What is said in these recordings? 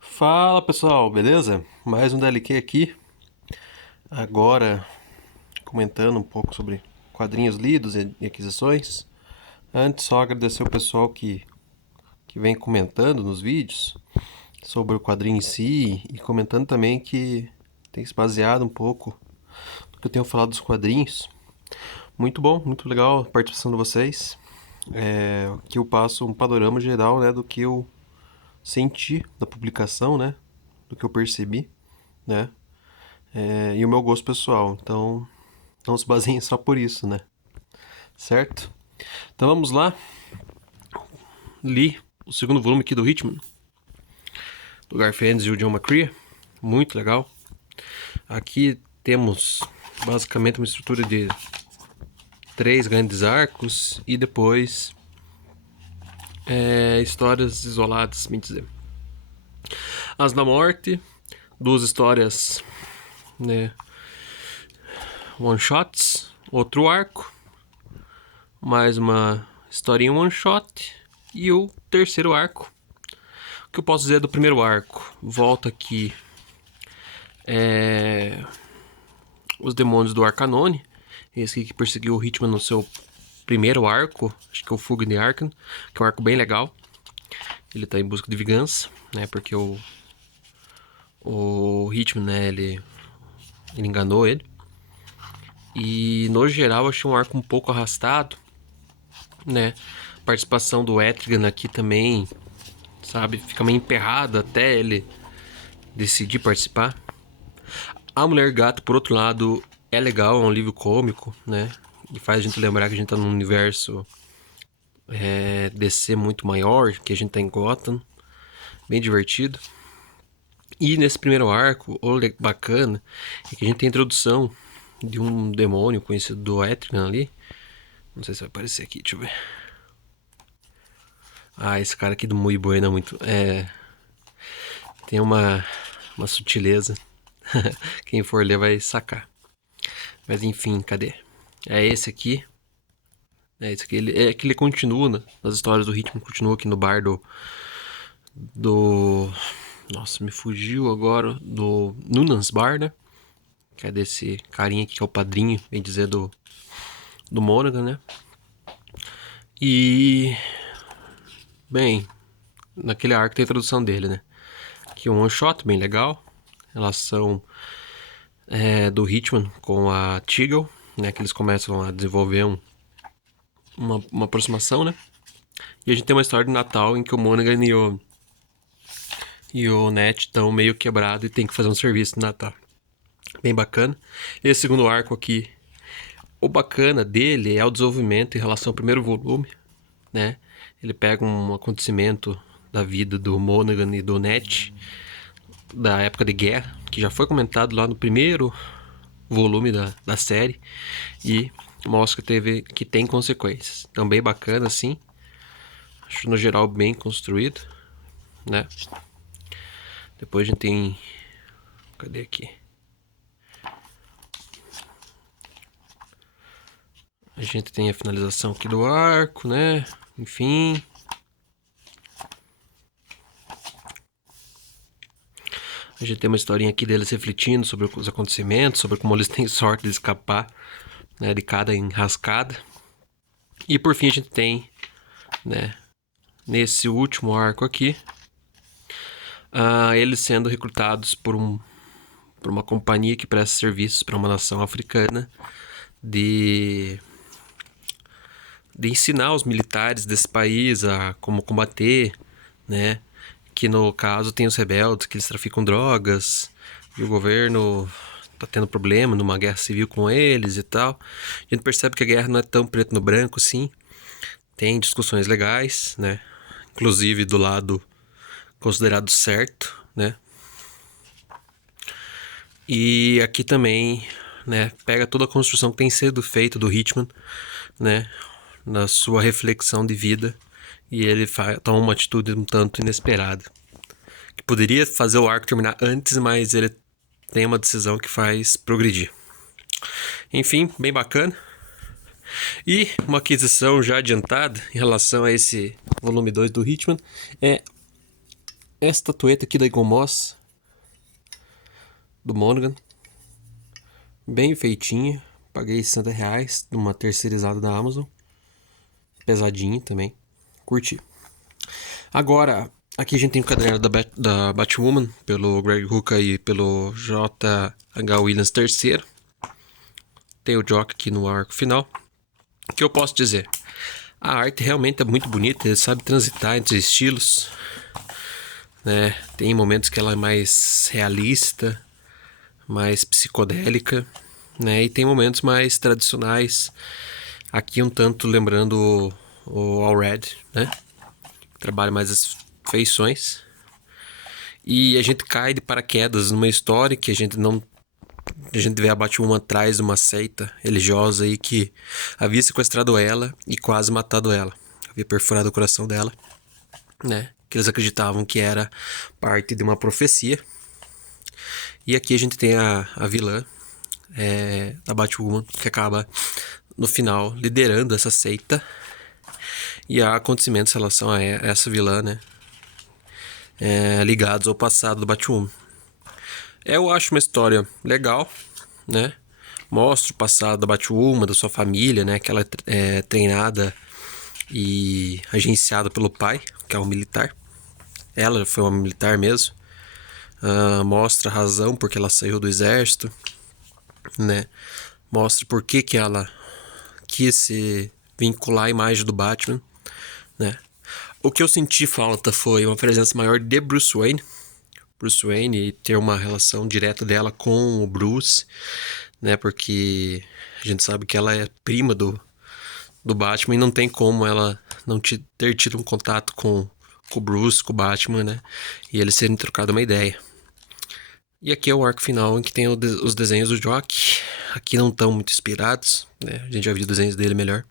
Fala pessoal, beleza? Mais um DLQ aqui. Agora comentando um pouco sobre quadrinhos lidos e aquisições. Antes, só agradecer o pessoal que vem comentando nos vídeos sobre o quadrinho em si e comentando também que tem se baseado um pouco no que eu tenho falado dos quadrinhos. Muito bom, muito legal a participação de vocês. Que eu passo um panorama geral, né, do que eu senti da publicação, né, do que eu percebi, né, e o meu gosto pessoal. Então, não se baseiem só por isso, né? Certo? Então vamos lá. Li o segundo volume aqui do Hitman, do Garth Ennis e o John McCrea. Muito legal. Aqui temos basicamente uma estrutura de 3 grandes arcos e depois histórias isoladas, bem dizer. As da Morte, 2 histórias, né, one shots, outro arco, mais uma historinha one shot e o terceiro arco. O que eu posso dizer do primeiro arco? Volta aqui os demônios do Arcanone, esse que perseguiu o Hitman no seu primeiro arco, acho que é o Fuga de Arcan, que é um arco bem legal. Ele tá em busca de vingança, né, porque o Hitman, né, ele enganou ele. E no geral eu achei um arco um pouco arrastado, né? A participação do Etrigan aqui também, sabe, fica meio emperrado até ele decidir participar. A Mulher Gato, por outro lado, é legal, é um livro cômico, né? E faz a gente lembrar que a gente tá num universo DC muito maior, que a gente tá em Gotham. Bem divertido. E nesse primeiro arco, o bacana é que a gente tem a introdução de um demônio conhecido do Etrigan ali. Não sei se vai aparecer aqui, deixa eu ver. Ah, esse cara aqui do Muy Bueno é muito... tem uma sutileza. Quem for ler vai sacar. Mas enfim, cadê? É esse aqui. É esse aqui. É que ele continua, né? Nas histórias do Hitman, continua aqui no bar do... Nossa, me fugiu agora. Do Nunan's Bar, né? Que é desse carinha aqui que é o padrinho, bem dizer, do Monaghan, né? E... Bem, naquele arco tem a introdução dele, né? Aqui um one shot bem legal. Relação do Hitman com a Teagle, né? Que eles começam a desenvolver uma aproximação, né? E a gente tem uma história de Natal em que o Monaghan e o Net estão meio quebrados e tem que fazer um serviço de Natal. Bem bacana. Esse segundo arco aqui, o bacana dele é o desenvolvimento em relação ao primeiro volume, né? Ele pega um acontecimento da vida do Monaghan e do Net da época de guerra, que já foi comentado lá no primeiro volume da série, e mostra que tem consequências. Então bem bacana assim. Acho no geral bem construído, né? Depois a gente tem... Cadê aqui? A gente tem a finalização aqui do arco, né? Enfim. A gente tem uma historinha aqui deles refletindo sobre os acontecimentos, sobre como eles têm sorte de escapar, né, de cada enrascada. E por fim a gente tem, né, nesse último arco aqui, eles sendo recrutados por uma companhia que presta serviços para uma nação africana de ensinar os militares desse país a como combater, né? Que no caso tem os rebeldes, que eles traficam drogas, e o governo tá tendo problema numa guerra civil com eles e tal. A gente percebe que a guerra não é tão preto no branco assim. Tem discussões legais, né? Inclusive do lado considerado certo, né? E aqui também, né, pega toda a construção que tem sido feita do Hitman, né, na sua reflexão de vida, e ele toma uma atitude um tanto inesperada, que poderia fazer o arco terminar antes, mas ele tem uma decisão que faz progredir. Enfim, bem bacana. E uma aquisição já adiantada em relação a esse volume 2 do Hitman é essa estatueta aqui da Egon Moss, do Monaghan. Bem feitinha. Paguei R$60 numa terceirizada da Amazon. Pesadinho também. Curti. Agora, aqui a gente tem o caderno da Batwoman, pelo Greg Rucka e pelo J.H. Williams III. Tem o Jock aqui no arco final. O que eu posso dizer? A arte realmente é muito bonita, ele sabe transitar entre estilos, né? Tem momentos que ela é mais realista, mais psicodélica, né? E tem momentos mais tradicionais. Aqui um tanto lembrando o Allred, né? Trabalha mais as feições. E a gente cai de paraquedas numa história que a gente não... A gente vê a Batwoman atrás de uma seita religiosa aí que havia sequestrado ela e quase matado ela. Havia perfurado o coração dela, né? Que eles acreditavam que era parte de uma profecia. E aqui a gente tem a vilã da Batwoman, que acaba no final liderando essa seita. E há acontecimentos em relação a essa vilã, né? Ligados ao passado do Batwoman. Eu acho uma história legal, né? Mostra o passado da Batwoman, da sua família, né? Que ela é treinada e agenciada pelo pai, que é um militar. Ela foi uma militar mesmo. Mostra a razão porque ela saiu do exército, né? Mostra por que ela quis se vincular à imagem do Batman, né? O que eu senti falta foi uma presença maior de Bruce Wayne. Bruce Wayne e ter uma relação direta dela com o Bruce, né? Porque a gente sabe que ela é prima do Batman e não tem como ela não ter tido um contato com o Bruce, com o Batman, né? E eles terem trocado uma ideia. E aqui é o arco final em que tem os desenhos do Jock. Aqui não estão muito inspirados, né? A gente já viu desenhos dele melhor.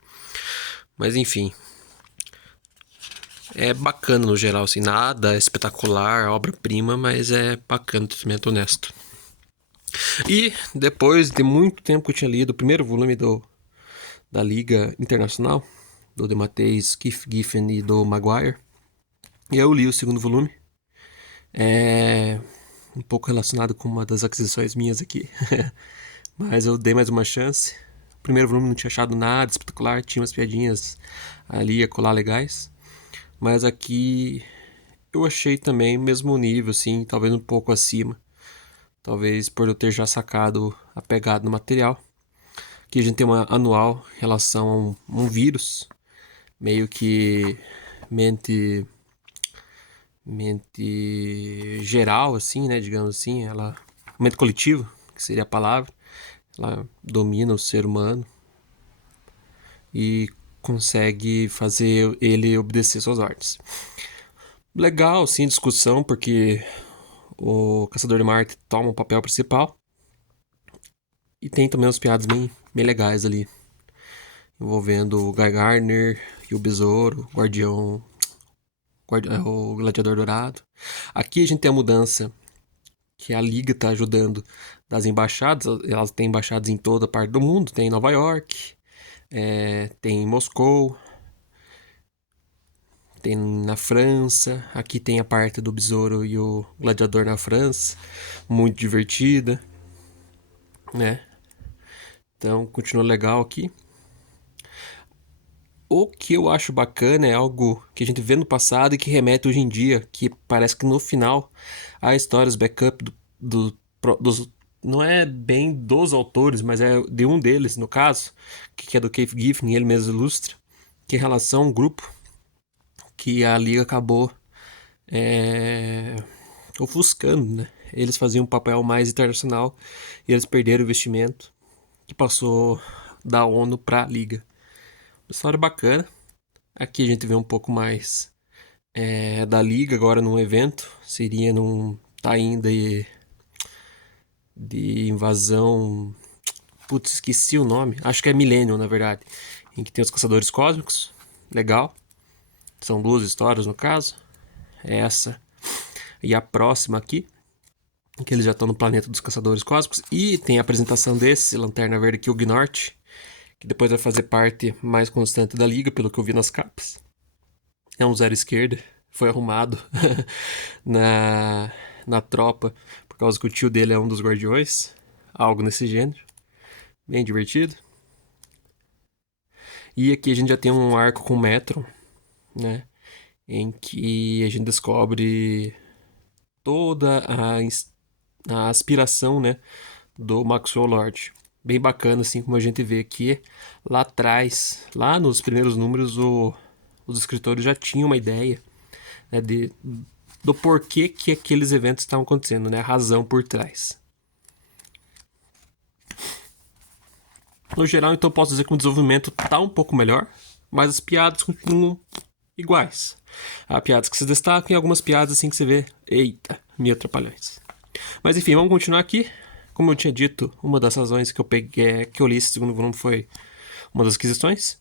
Mas enfim. É bacana no geral, assim. Nada espetacular, obra-prima, mas é bacana, tratamento honesto. E depois de muito tempo que eu tinha lido o primeiro volume da Liga Internacional, do DeMatteis, Keith Giffen e do Maguire, e eu li o segundo volume. É um pouco relacionado com uma das aquisições minhas aqui. Mas eu dei mais uma chance. O primeiro volume não tinha achado nada espetacular, tinha umas piadinhas ali a colar legais. Mas aqui eu achei também o mesmo nível, assim, talvez um pouco acima. Talvez por eu ter já sacado a pegada no material. Aqui a gente tem uma anual em relação a um vírus, meio que mente geral, assim, né, digamos assim, mente coletivo, que seria a palavra, ela domina o ser humano e consegue fazer ele obedecer suas ordens. Legal, sim, discussão, porque o Caçador de Marte toma o papel principal e tem também uns piadas bem legais ali, envolvendo o Guy Gardner e o Besouro, o Gladiador Dourado. Aqui a gente tem a mudança que a Liga está ajudando das embaixadas. Elas têm embaixadas em toda parte do mundo. Tem em Nova York, tem em Moscou, tem na França. Aqui tem a parte do Besouro e o Gladiador na França. Muito divertida, né? Então continua legal aqui. O que eu acho bacana é algo que a gente vê no passado e que remete hoje em dia, que parece que no final a história, os backup dos, não é bem dos autores, mas é de um deles, no caso, que é do Keith Giffen, ele mesmo ilustra, que em relação a um grupo que a Liga acabou ofuscando, né? Eles faziam um papel mais internacional e eles perderam o investimento que passou da ONU para a Liga. História bacana. Aqui a gente vê um pouco mais da Liga agora num evento. Seria num tain de invasão. Putz, esqueci o nome. Acho que é Millennium, na verdade. Em que tem os Caçadores Cósmicos. Legal. São duas histórias no caso. Essa e a próxima aqui. Em que eles já estão no planeta dos Caçadores Cósmicos. E tem a apresentação desse Lanterna Verde aqui, o Gnort, que depois vai fazer parte mais constante da Liga, pelo que eu vi nas capas. É um zero esquerda, foi arrumado na, na tropa, por causa que o tio dele é um dos guardiões, algo nesse gênero, bem divertido. E aqui a gente já tem um arco com o Metron, né, em que a gente descobre toda a aspiração, né, do Maxwell Lord. Bem bacana, assim, como a gente vê aqui. Lá atrás, lá nos primeiros números, os escritores já tinham uma ideia, né, do porquê que aqueles eventos estavam acontecendo, né, a razão por trás. No geral, então, posso dizer que o desenvolvimento está um pouco melhor, mas as piadas continuam iguais. Há piadas que se destacam e algumas piadas assim que você vê, eita, meio atrapalhões. Mas enfim, vamos continuar aqui. Como eu tinha dito, uma das razões que eu peguei, que eu li esse segundo volume foi uma das aquisições.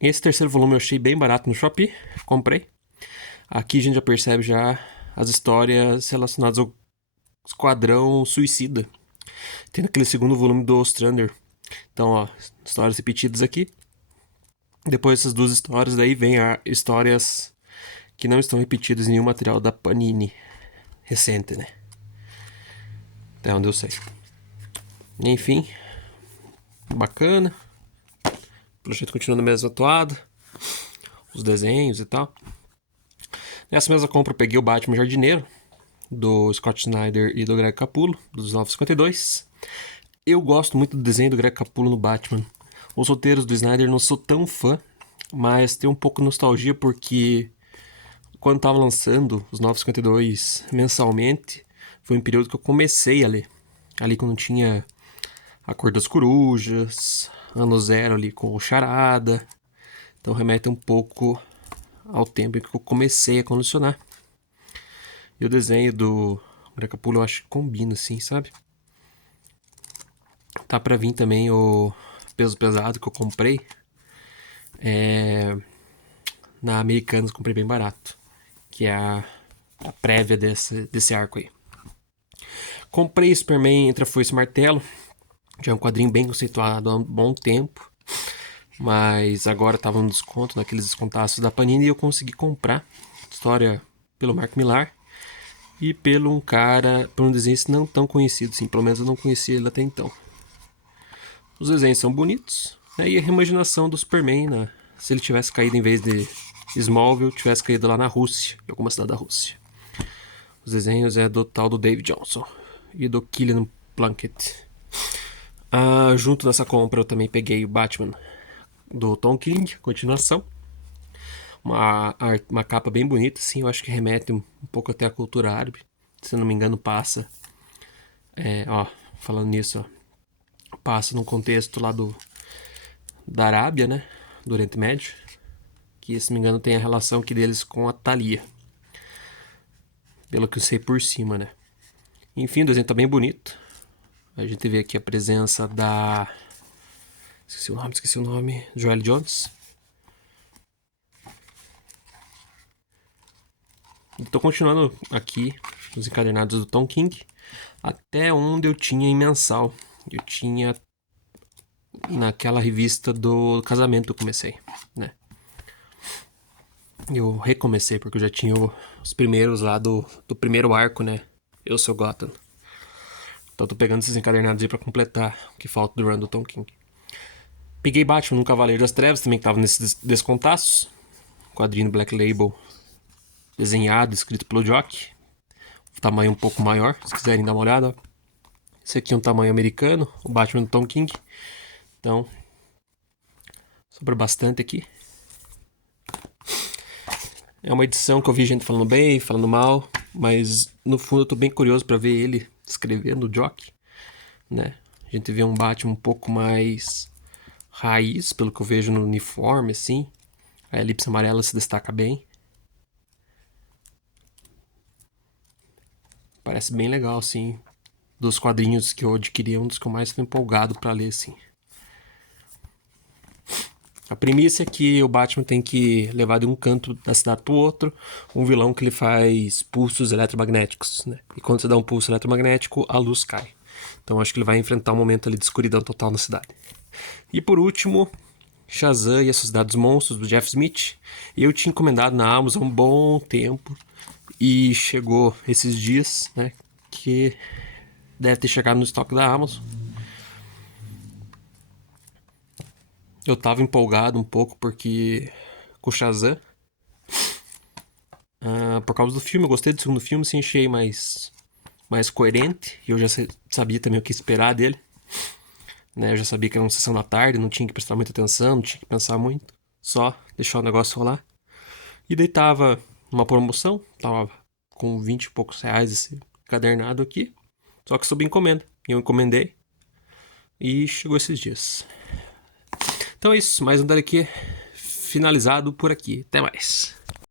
Esse terceiro volume eu achei bem barato no Shopee, comprei. Aqui a gente já percebe já as histórias relacionadas ao Esquadrão Suicida. Tem aquele segundo volume do Ostrander. Então, ó, histórias repetidas aqui. Depois dessas duas histórias, daí vem histórias que não estão repetidas em nenhum material da Panini recente, né? Até onde eu sei. Enfim, bacana. O projeto continua na mesma atuada. Os desenhos e tal. Nessa mesma compra eu peguei o Batman Jardineiro, do Scott Snyder e do Greg Capullo, dos 952. Eu gosto muito do desenho do Greg Capullo no Batman. Os roteiros do Snyder não sou tão fã, mas tenho um pouco de nostalgia porque quando estava lançando os 952 mensalmente, foi um período que eu comecei a ler. Ali quando tinha A Cor das Corujas, Ano Zero ali com o Charada. Então remete um pouco ao tempo em que eu comecei a colecionar. E o desenho do Greg Capullo eu acho que combina assim, sabe? Tá pra vir também o Peso Pesado que eu comprei. Na Americanas comprei bem barato. Que é a prévia desse arco aí. Comprei Superman Entre a Foice e o Martelo. Já é um quadrinho bem conceituado há um bom tempo. Mas agora estava no desconto, naqueles descontaços da Panini, e eu consegui comprar. História pelo Mark Millar. E pelo um desenhista não tão conhecido, sim. Pelo menos eu não conhecia ele até então. Os desenhos são bonitos. Né? E a reimaginação do Superman, né? Se ele tivesse caído em vez de Smallville, tivesse caído lá na Rússia, em alguma cidade da Rússia. Os desenhos é do tal do Dave Johnson e do Killian Plunkett. Junto dessa compra eu também peguei o Batman do Tom King, continuação. Uma capa bem bonita, assim, eu acho que remete um pouco até à cultura árabe. Se não me engano, passa. Falando nisso, passa num contexto lá da Arábia, né? Do Oriente Médio. Que, se não me engano, tem a relação aqui deles com a Thalia. Pelo que eu sei por cima, né? Enfim, o desenho tá bem bonito. A gente vê aqui a presença da... Esqueci o nome. Joelle Jones. Estou continuando aqui nos encadernados do Tom King. Até onde eu tinha em mensal. Eu tinha naquela revista do casamento eu comecei, né? Eu recomecei porque eu já tinha os primeiros lá do primeiro arco, né? Eu Sou Gotham. Então tô pegando esses encadernados aí pra completar o que falta do run do Tom King. Peguei Batman no Cavaleiro das Trevas, também que tava nesses descontaços. Quadrinho Black Label, desenhado, escrito pelo Jock. Tamanho um pouco maior, se quiserem dar uma olhada. Esse aqui é um tamanho americano, o Batman do Tom King. Então, sobrou bastante aqui. É uma edição que eu vi gente falando bem, falando mal, mas no fundo eu tô bem curioso para ver ele escrevendo o Jock, né? A gente vê um Batman um pouco mais raiz, pelo que eu vejo no uniforme, assim. A elipse amarela se destaca bem. Parece bem legal, assim. Dos quadrinhos que eu adquiri, é um dos que eu mais estou empolgado para ler, assim. A premissa é que o Batman tem que levar de um canto da cidade para o outro um vilão que ele faz pulsos eletromagnéticos, né? E quando você dá um pulso eletromagnético, a luz cai. Então acho que ele vai enfrentar um momento ali de escuridão total na cidade. E por último, Shazam e a Sociedade dos Monstros, do Jeff Smith. Eu tinha encomendado na Amazon há um bom tempo e chegou esses dias, né? Que deve ter chegado no estoque da Amazon. Eu tava empolgado um pouco porque com o Shazam. Por causa do filme, eu gostei do segundo filme, sim, achei mais coerente. E eu já sabia também o que esperar dele. Né? Eu já sabia que era uma sessão da tarde, não tinha que prestar muita atenção, não tinha que pensar muito. Só deixar o negócio rolar. E daí tava numa promoção, tava com 20 e poucos reais esse cadernado aqui. Só que sob encomenda. E eu encomendei. E chegou esses dias. Então é isso, mais um daqui finalizado por aqui. Até mais.